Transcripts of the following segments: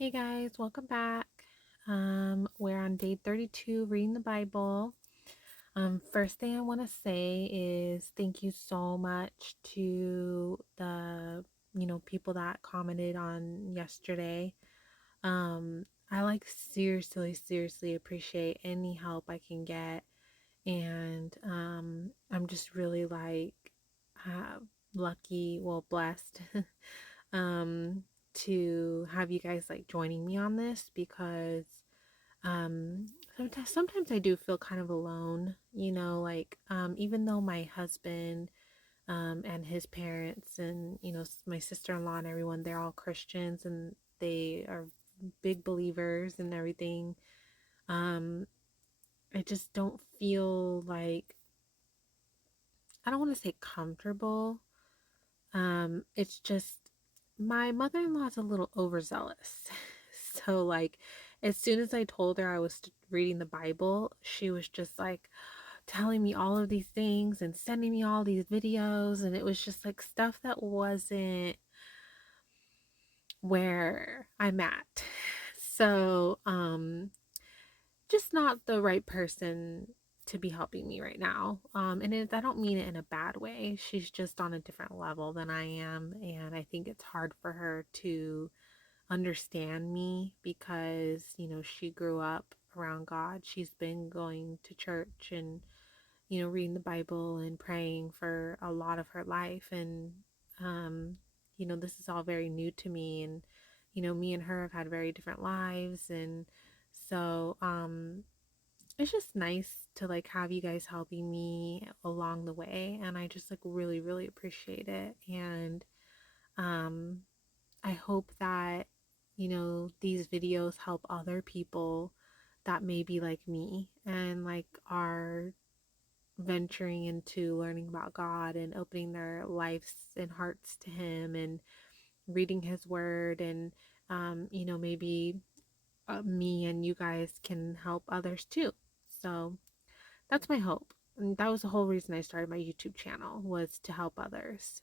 Hey guys, welcome back. We're on day 32 reading the Bible. First thing I want to say is thank you so much to the people that commented on yesterday. I seriously appreciate any help I can get, and I'm just really uh, lucky, well, blessed um to have you guys like joining me on this because um sometimes I do feel kind of alone, even though my husband and his parents and my sister-in-law and everyone, they're all Christians and they are big believers and everything. um I just don't feel like, I don't want to say comfortable. It's just my mother-in-law's a little overzealous. So like as soon as I told her I was reading the Bible, she was just like telling me all of these things and sending me all these videos, and it was just like stuff that wasn't where I'm at. So, just not the right person to be helping me right now. I don't mean it in a bad way. She's just on a different level than I am, and I think it's hard for her to understand me because, she grew up around God. She's been going to church and, reading the Bible and praying for a lot of her life. And, um, this is all very new to me. And, me and her have had very different lives. And so, it's just nice to like have you guys helping me along the way. And I just like really, really appreciate it. And, um, I hope that, these videos help other people that may be like me and like are venturing into learning about God and opening their lives and hearts to Him and reading His Word. And, maybe me and you guys can help others too. So that's my hope. And that was the whole reason I started my YouTube channel, was to help others.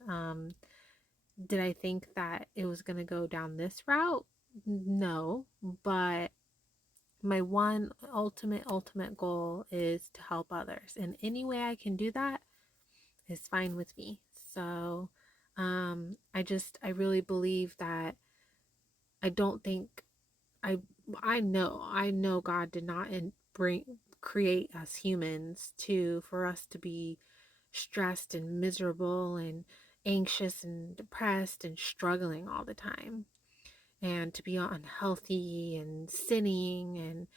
Did I think that it was going to go down this route? No, but my one ultimate goal is to help others. And any way I can do that is fine with me. So, I really believe that I don't think I, I know God did not create us humans for us to be stressed and miserable and anxious and depressed and struggling all the time, and to be unhealthy and sinning. And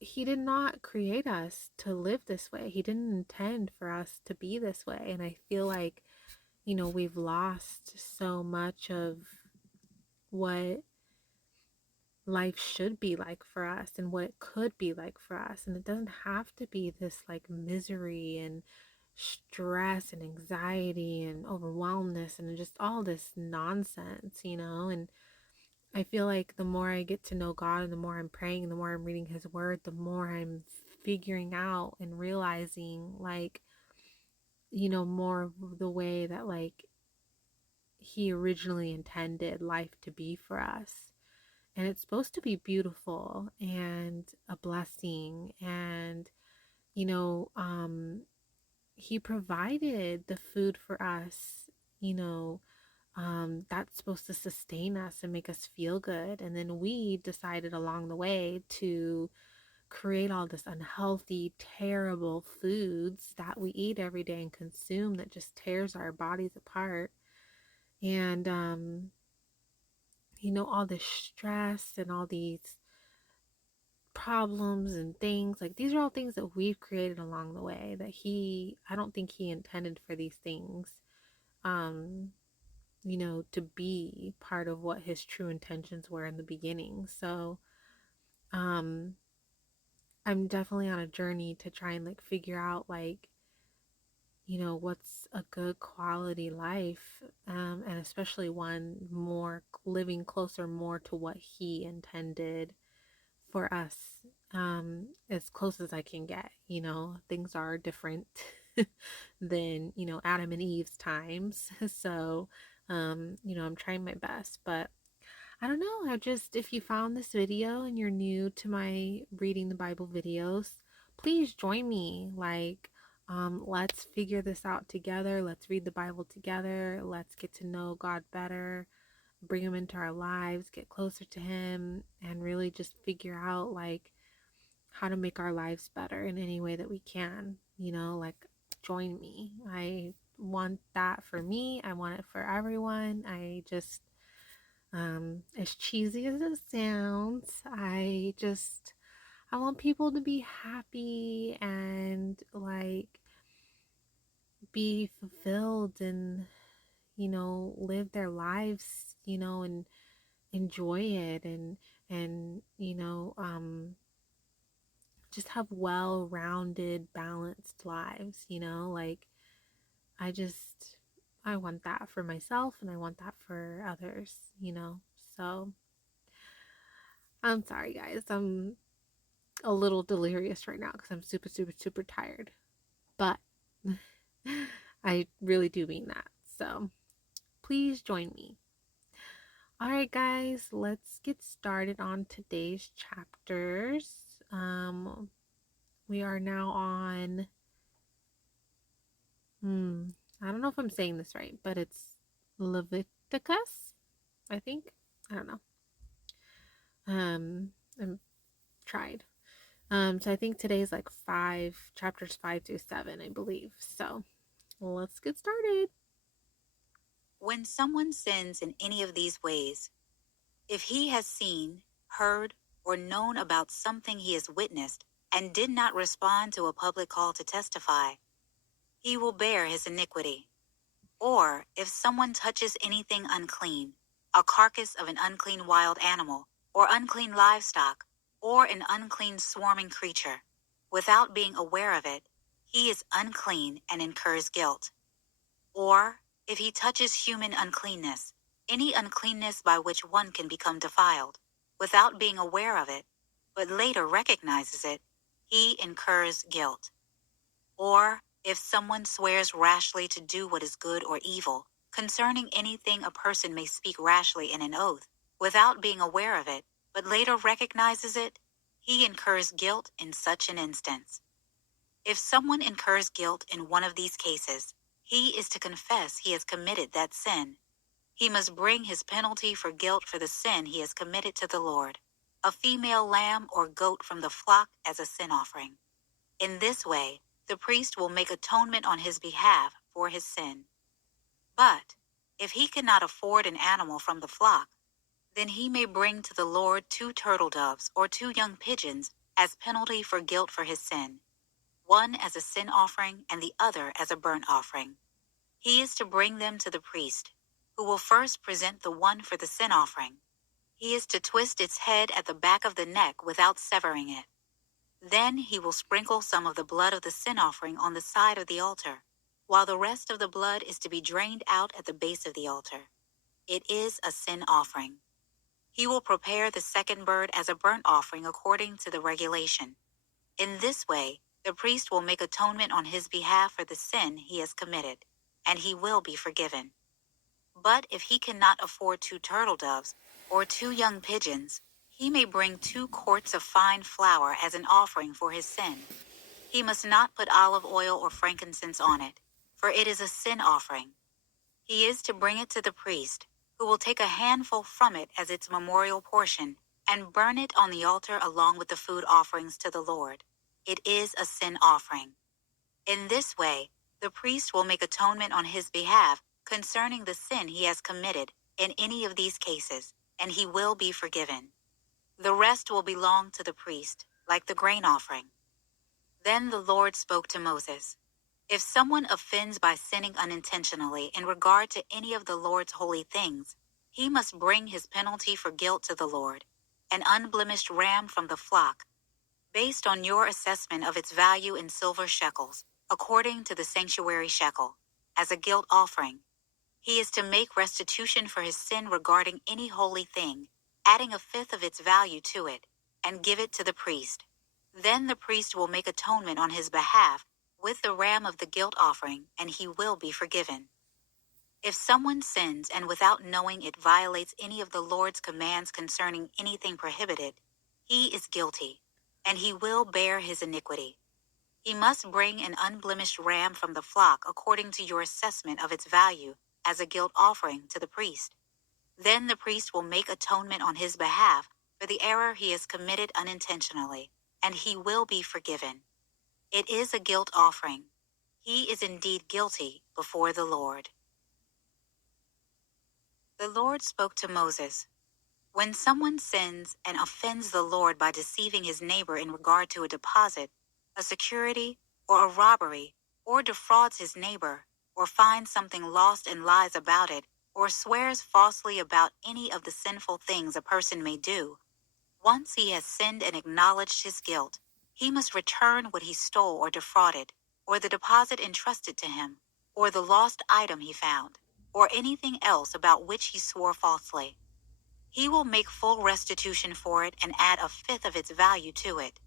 he did not create us to live this way. He didn't intend for us to be this way. And I feel like, we've lost so much of what life should be like for us and what it could be like for us. And it doesn't have to be this like misery and stress and anxiety and overwhelmness and just all this nonsense. And I feel like the more I get to know God and the more I'm praying and the more I'm reading His Word, the more I'm figuring out and realizing, like, more of the way that, like, He originally intended life to be for us. And it's supposed to be beautiful and a blessing. And, you know, um, He provided the food for us, you know, that's supposed to sustain us and make us feel good. And then we decided along the way to create all this unhealthy, terrible foods that we eat every day and consume that just tears our bodies apart. And, all this stress and all these problems and things, like these are all things that we've created along the way that I don't think He intended for these things. Um, to be part of what His true intentions were in the beginning. So, um, I'm definitely on a journey to try and like figure out like, what's a good quality life, and especially one more living closer more to what He intended for us, as close as I can get. Things are different than, Adam and Eve's times. So, I'm trying my best, but I don't know. If you found this video and you're new to my reading the Bible videos, please join me. Let's figure this out together. Let's read the Bible together. Let's get to know God better, bring Him into our lives, get closer to Him, and really just figure out how to make our lives better in any way that we can. Join me. I want that for me. I want it for everyone. As cheesy as it sounds, I want people to be happy and be fulfilled and live their lives, and enjoy it and just have well-rounded, balanced lives, I just I want that for myself and I want that for others. So I'm sorry guys. I'm a little delirious right now because I'm super, super, super tired. But I really do mean that. So please join me. All right, guys, let's get started on today's chapters. We are now on, I don't know if I'm saying this right, but it's Leviticus, I think. I don't know. I'm tried. So I think today's like chapters 5 through 7, I believe. So let's get started. When someone sins in any of these ways, if he has seen, heard, or known about something he has witnessed and did not respond to a public call to testify, he will bear his iniquity. Or if someone touches anything unclean, a carcass of an unclean wild animal, or unclean livestock, or an unclean swarming creature, without being aware of it, he is unclean and incurs guilt. Or if he touches human uncleanness, any uncleanness by which one can become defiled, without being aware of it, but later recognizes it, he incurs guilt. Or if someone swears rashly to do what is good or evil, concerning anything a person may speak rashly in an oath, without being aware of it, but later recognizes it, he incurs guilt in such an instance. If someone incurs guilt in one of these cases, he is to confess he has committed that sin. He must bring his penalty for guilt for the sin he has committed to the Lord, a female lamb or goat from the flock as a sin offering. In this way, the priest will make atonement on his behalf for his sin. But if he cannot afford an animal from the flock, then he may bring to the Lord 2 turtle doves or 2 young pigeons as penalty for guilt for his sin, one as a sin offering and the other as a burnt offering. He is to bring them to the priest, who will first present the one for the sin offering. He is to twist its head at the back of the neck without severing it. Then he will sprinkle some of the blood of the sin offering on the side of the altar, while the rest of the blood is to be drained out at the base of the altar. It is a sin offering. He will prepare the second bird as a burnt offering according to the regulation. In this way, the priest will make atonement on his behalf for the sin he has committed, and he will be forgiven. But if he cannot afford 2 turtle doves or 2 young pigeons, he may bring 2 quarts of fine flour as an offering for his sin. He must not put olive oil or frankincense on it, for it is a sin offering. He is to bring it to the priest, who will take a handful from it as its memorial portion and burn it on the altar along with the food offerings to the Lord. It is a sin offering. In this way, the priest will make atonement on his behalf concerning the sin he has committed in any of these cases, and he will be forgiven. The rest will belong to the priest, like the grain offering. Then the Lord spoke to Moses. If someone offends by sinning unintentionally in regard to any of the Lord's holy things, he must bring his penalty for guilt to the Lord, an unblemished ram from the flock, based on your assessment of its value in silver shekels, according to the sanctuary shekel, as a guilt offering. He is to make restitution for his sin regarding any holy thing, adding 1/5 of its value to it, and give it to the priest. Then the priest will make atonement on his behalf with the ram of the guilt offering, and he will be forgiven. If someone sins and without knowing it violates any of the Lord's commands concerning anything prohibited, he is guilty, and he will bear his iniquity. He must bring an unblemished ram from the flock according to your assessment of its value as a guilt offering to the priest. Then the priest will make atonement on his behalf for the error he has committed unintentionally, and he will be forgiven. It is a guilt offering. He is indeed guilty before the Lord. The Lord spoke to Moses. When someone sins and offends the Lord by deceiving his neighbor in regard to a deposit, a security, or a robbery, or defrauds his neighbor, or finds something lost and lies about it, or swears falsely about any of the sinful things a person may do, once he has sinned and acknowledged his guilt, he must return what he stole or defrauded, or the deposit entrusted to him, or the lost item he found, or anything else about which he swore falsely. He will make full restitution for it and add a fifth of its value to it.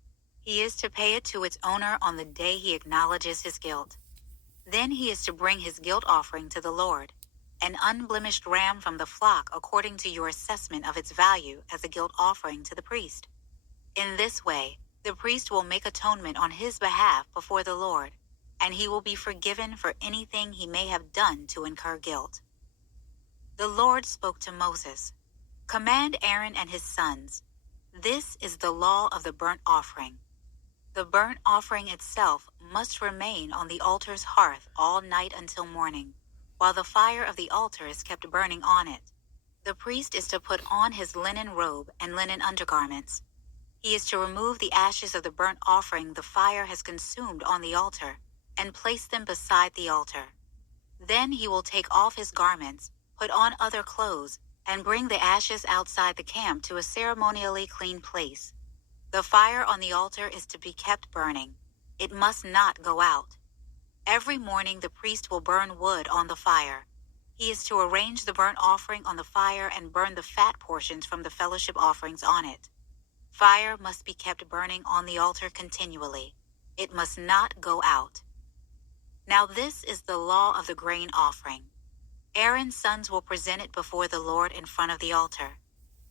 He is to pay it to its owner on the day he acknowledges his guilt. Then he is to bring his guilt offering to the Lord, an unblemished ram from the flock according to your assessment of its value as a guilt offering to the priest. In this way, the priest will make atonement on his behalf before the Lord, and he will be forgiven for anything he may have done to incur guilt. The Lord spoke to Moses. Command Aaron and his sons. This is the law of the burnt offering. The burnt offering itself must remain on the altar's hearth all night until morning, while the fire of the altar is kept burning on it. The priest is to put on his linen robe and linen undergarments. He is to remove the ashes of the burnt offering the fire has consumed on the altar, and place them beside the altar. Then he will take off his garments, put on other clothes, and bring the ashes outside the camp to a ceremonially clean place. The fire on the altar is to be kept burning. It must not go out. Every morning the priest will burn wood on the fire. He is to arrange the burnt offering on the fire and burn the fat portions from the fellowship offerings on it. Fire must be kept burning on the altar continually. It must not go out. Now this is the law of the grain offering. Aaron's sons will present it before the Lord in front of the altar.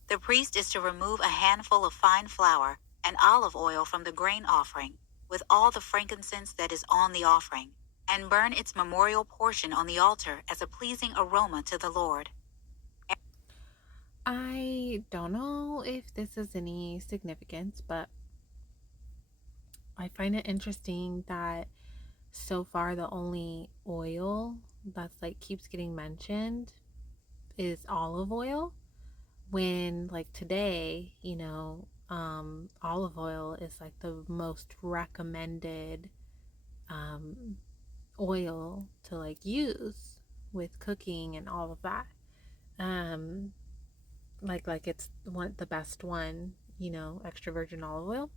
The priest is to remove a handful of fine flour and olive oil from the grain offering, with all the frankincense that is on the offering, and burn its memorial portion on the altar as a pleasing aroma to the Lord. I don't know if this has any significance, but I find it interesting that so far the only oil that's like keeps getting mentioned is olive oil, when like today, olive oil is like the most recommended um oil to like use with cooking and all of that. um like it's the best one, extra virgin olive oil.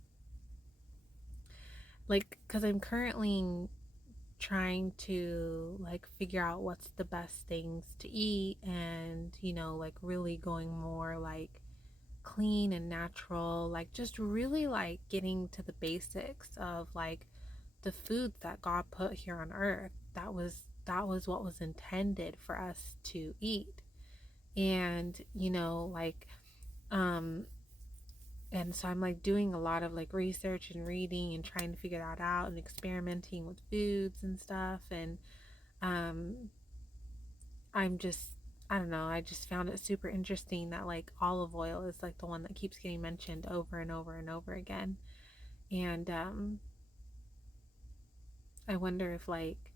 Like, because I'm currently trying to like figure out what's the best things to eat, and like really going more like clean and natural, like just really like getting to the basics of like the foods that God put here on earth. That was what was intended for us to eat. And um and so I'm like doing a lot of like research and reading and trying to figure that out and experimenting with foods and stuff. And um I'm just, I don't know, I just found it super interesting that like olive oil is like the one that keeps getting mentioned over and over and over again. And I wonder if like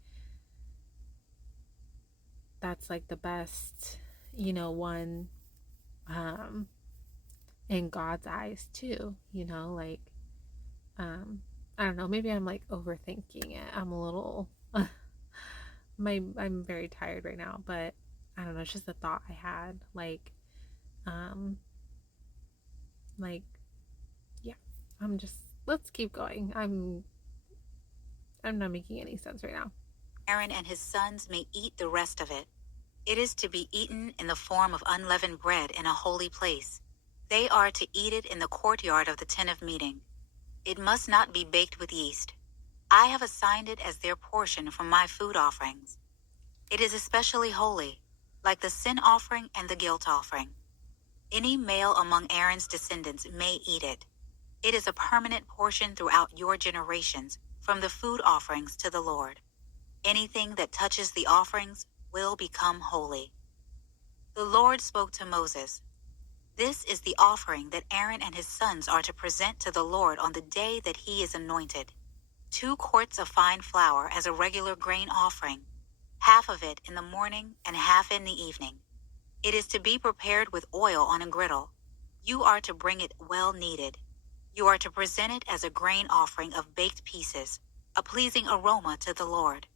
that's like the best, one um in God's eyes too, like um I don't know, maybe I'm like overthinking it. I'm a little I'm very tired right now, but I don't know, it's just a thought I had. Um like yeah, I'm just, let's keep going. I'm not making any sense right now. Aaron and his sons may eat the rest of it. It is to be eaten in the form of unleavened bread in a holy place. They are to eat it in the courtyard of the tent of meeting. It must not be baked with yeast. I have assigned it as their portion from my food offerings. It is especially holy. like the sin offering and the guilt offering. Any male among Aaron's descendants may eat it. It is a permanent portion throughout your generations, from the food offerings to the Lord. Anything that touches the offerings will become holy. The Lord spoke to Moses. This is the offering that Aaron and his sons are to present to the Lord on the day that he is anointed: 2 quarts of fine flour as a regular grain offering, half of it in the morning and half in the evening. It is to be prepared with oil on a griddle. You are to bring it well kneaded. You are to present it as a grain offering of baked pieces, a pleasing aroma to the Lord.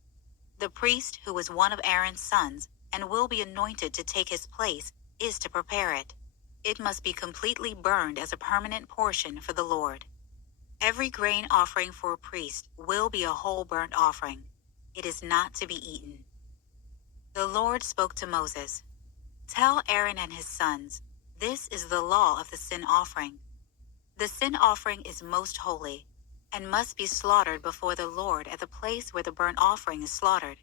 The priest, who is one of Aaron's sons and will be anointed to take his place, is to prepare it. It must be completely burned as a permanent portion for the Lord. Every grain offering for a priest will be a whole burnt offering. It is not to be eaten. The Lord spoke to Moses. Tell Aaron and his sons, this is the law of the sin offering. The sin offering is most holy, and must be slaughtered before the Lord at the place where the burnt offering is slaughtered.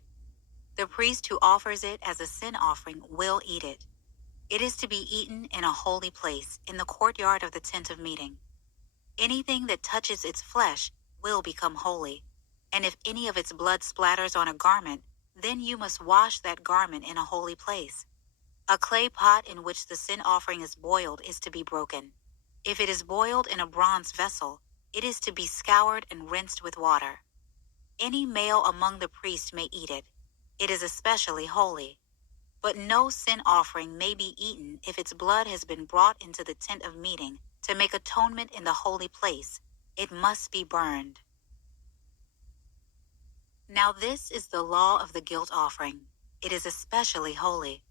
The priest who offers it as a sin offering will eat it. It is to be eaten in a holy place, in the courtyard of the tent of meeting. Anything that touches its flesh will become holy, and if any of its blood splatters on a garment, then you must wash that garment in a holy place. A clay pot in which the sin offering is boiled is to be broken. If it is boiled in a bronze vessel, it is to be scoured and rinsed with water. Any male among the priests may eat it. It is especially holy. But no sin offering may be eaten if its blood has been brought into the tent of meeting to make atonement in the holy place. It must be burned. Now this is the law of the guilt offering. It is especially holy.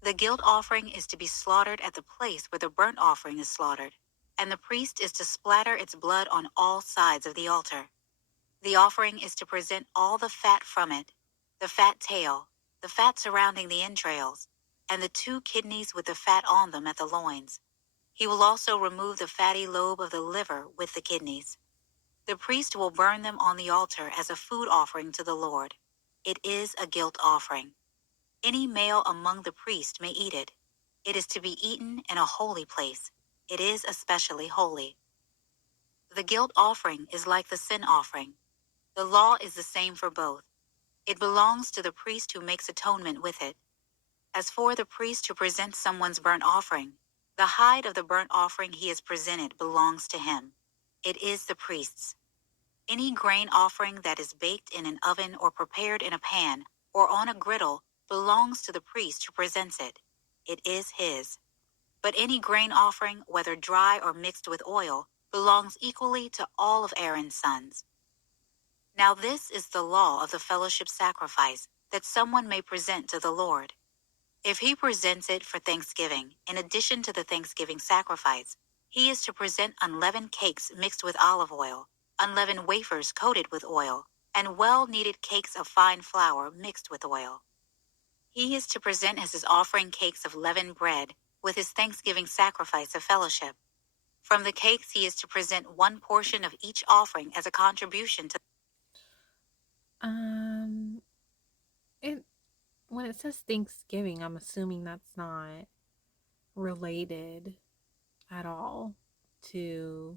The guilt offering is to be slaughtered at the place where the burnt offering is slaughtered, and the priest is to splatter its blood on all sides of the altar. The offering is to present all the fat from it, the fat tail, the fat surrounding the entrails, and the 2 kidneys with the fat on them at the loins. He will also remove the fatty lobe of the liver with the kidneys. The priest will burn them on the altar as a food offering to the Lord. It is a guilt offering. Any male among the priests may eat it. It is to be eaten in a holy place. It is especially holy. The guilt offering is like the sin offering. The law is the same for both. It belongs to the priest who makes atonement with it. As for the priest who presents someone's burnt offering, the hide of the burnt offering he has presented belongs to him. It is the priest's. Any grain offering that is baked in an oven or prepared in a pan or on a griddle belongs to the priest who presents it. It is his. But any grain offering, whether dry or mixed with oil, belongs equally to all of Aaron's sons. Now this is the law of the fellowship sacrifice that someone may present to the Lord. If he presents it for thanksgiving, in addition to the thanksgiving sacrifice, he is to present unleavened cakes mixed with olive oil, unleavened wafers coated with oil, and well-kneaded cakes of fine flour mixed with oil. He is to present as his offering cakes of leavened bread with his thanksgiving sacrifice of fellowship. From the cakes he is to present 1 portion of each offering as a contribution to. Um, it when it says Thanksgiving, I'm assuming that's not related at all to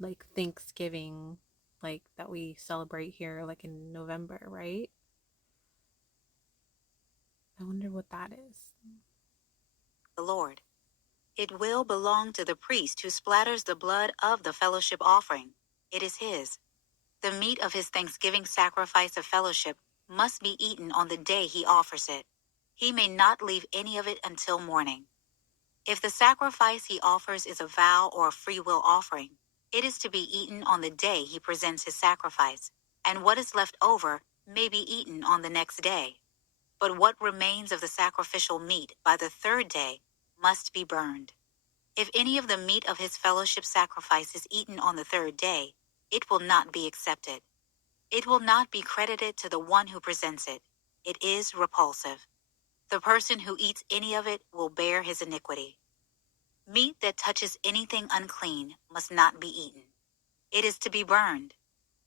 like Thanksgiving, like that we celebrate here, like in November, right? I wonder what that is. The Lord. It will belong to the priest who splatters the blood of the fellowship offering. It is his. The meat of his thanksgiving sacrifice of fellowship must be eaten on the day he offers it. He may not leave any of it until morning. If the sacrifice he offers is a vow or a free will offering, it is to be eaten on the day he presents his sacrifice, and what is left over may be eaten on the next day. But what remains of the sacrificial meat by the 3rd day must be burned. If any of the meat of his fellowship sacrifice is eaten on the 3rd day, it will not be accepted. It will not be credited to the one who presents it. It is repulsive. The person who eats any of it will bear his iniquity. Meat that touches anything unclean must not be eaten. It is to be burned.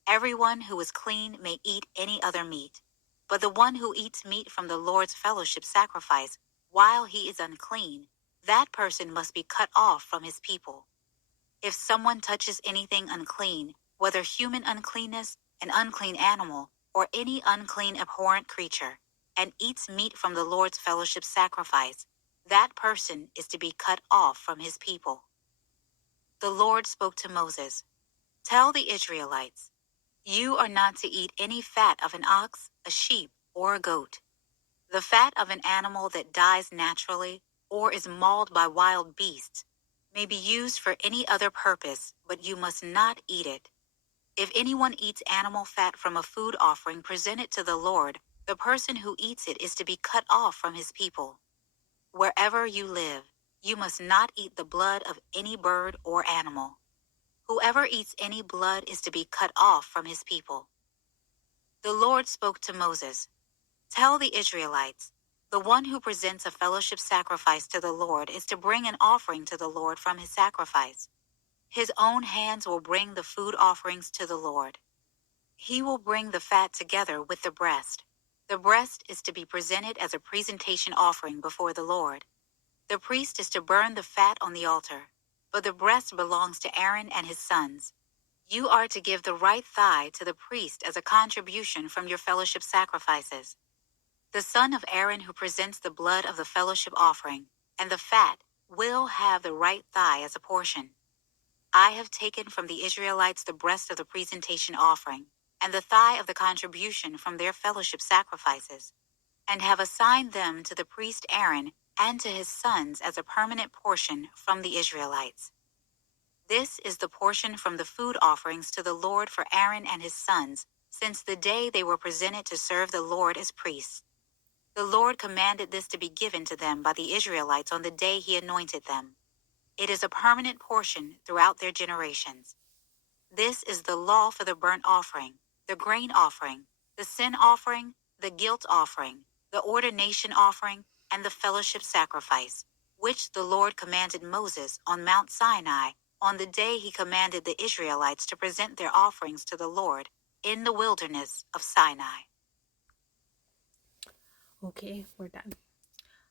Everyone who is clean may eat any other meat. But the one who eats meat from the Lord's fellowship sacrifice while he is unclean, that person must be cut off from his people. If someone touches anything unclean, whether human uncleanness, an unclean animal, or any unclean abhorrent creature, and eats meat from the Lord's fellowship sacrifice, that person is to be cut off from his people. The Lord spoke to Moses, "Tell the Israelites, you are not to eat any fat of an ox, a sheep, or a goat. The fat of an animal that dies naturally or is mauled by wild beasts may be used for any other purpose, but you must not eat it. If anyone eats animal fat from a food offering presented to the Lord, the person who eats it is to be cut off from his people. Wherever you live, you must not eat the blood of any bird or animal. Whoever eats any blood is to be cut off from his people." The Lord spoke to Moses, "Tell the Israelites, the one who presents a fellowship sacrifice to the Lord is to bring an offering to the Lord from his sacrifice. His own hands will bring the food offerings to the Lord. He will bring the fat together with the breast. The breast is to be presented as a presentation offering before the Lord. The priest is to burn the fat on the altar, but the breast belongs to Aaron and his sons. You are to give the right thigh to the priest as a contribution from your fellowship sacrifices. The son of Aaron who presents the blood of the fellowship offering and the fat will have the right thigh as a portion. I have taken from the Israelites the breast of the presentation offering and the thigh of the contribution from their fellowship sacrifices, and have assigned them to the priest Aaron and to his sons as a permanent portion from the Israelites. This is the portion from the food offerings to the Lord for Aaron and his sons, since the day they were presented to serve the Lord as priests. The Lord commanded this to be given to them by the Israelites on the day he anointed them. It is a permanent portion throughout their generations. This is the law for the burnt offering, the grain offering, the sin offering, the guilt offering, the ordination offering, and the fellowship sacrifice, which the Lord commanded Moses on Mount Sinai on the day he commanded the Israelites to present their offerings to the Lord in the wilderness of Sinai. Okay, we're done.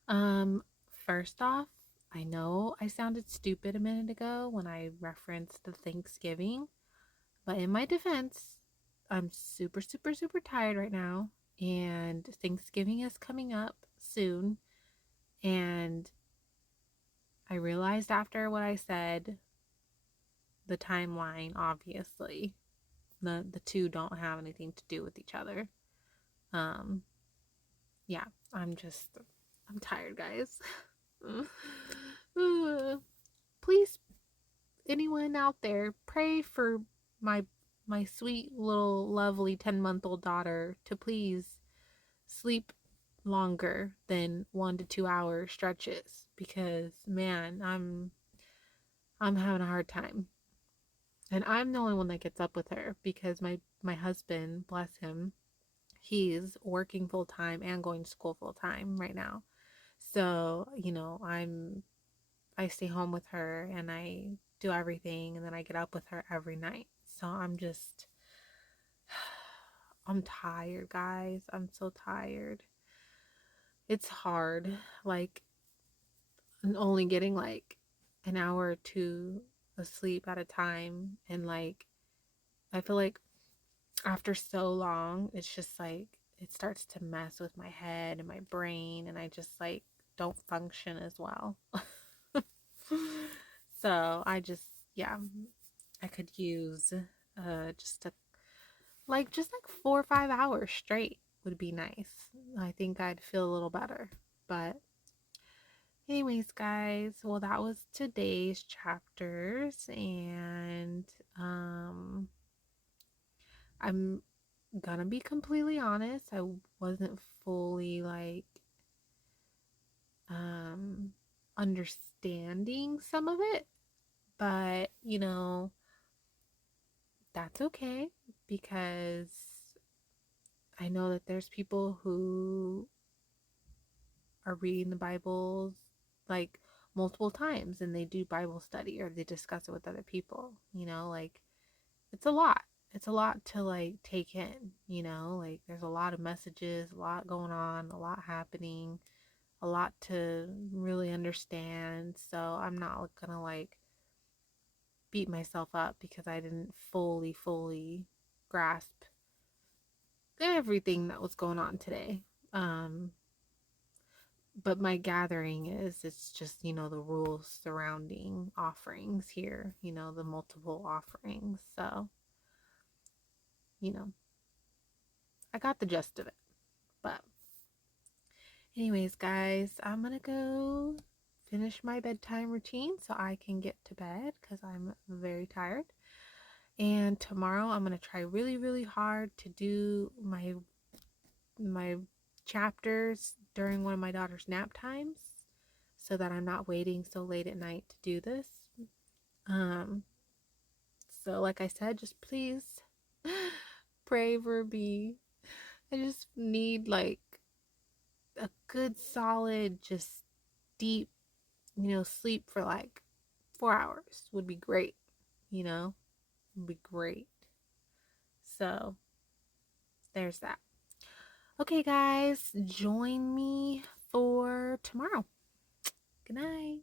Um, First off, I know I sounded stupid a minute ago when I referenced the Thanksgiving, but in my defense, I'm super, super, super tired right now, and Thanksgiving is coming up soon, and I realized after what I said, the timeline, obviously, the two don't have anything to do with each other. Um, yeah, I'm tired, guys. Please, anyone out there, pray for my my sweet little lovely 10-month-old daughter to please sleep longer than 1 to 2 hour stretches, because man, I'm having a hard time. And I'm the only one that gets up with her because my husband, bless him, he's working full time and going to school full time right now. So, I stay home with her and I do everything, and then I get up with her every night. So I'm tired, guys. I'm so tired. It's hard. Like, only getting like an hour or two of sleep at a time. And like, I feel like after so long, it's just like it starts to mess with my head and my brain, and I just like don't function as well. So yeah, I could use just a just like 4 or 5 hours straight would be nice. I think I'd feel a little better. But anyways, guys, well, that was today's chapters, and um I'm gonna be completely honest, I wasn't fully like um understanding some of it, but that's okay, because I know that there's people who are reading the Bibles like multiple times, and they do Bible study or they discuss it with other people, like it's a lot. it's a lot to like take in, you know, like there's a lot of messages, a lot going on, a lot happening, a lot to really understand. So I'm not gonna like beat myself up because I didn't fully grasp everything that was going on today. Um, but my gathering is it's just, you know, the rules surrounding offerings here, you know, the multiple offerings. So, you know, I got the gist of it. But anyways, guys, I'm gonna go finish my bedtime routine so I can get to bed because I'm very tired. And tomorrow I'm gonna try really hard to do my chapters during one of my daughter's nap times so that I'm not waiting so late at night to do this. Um, so like I said, just please pray for me. I just need like a good solid, just deep, you know, sleep for like 4 hours would be great, you know, would be great. So there's that. Okay, guys, join me for tomorrow. Good night.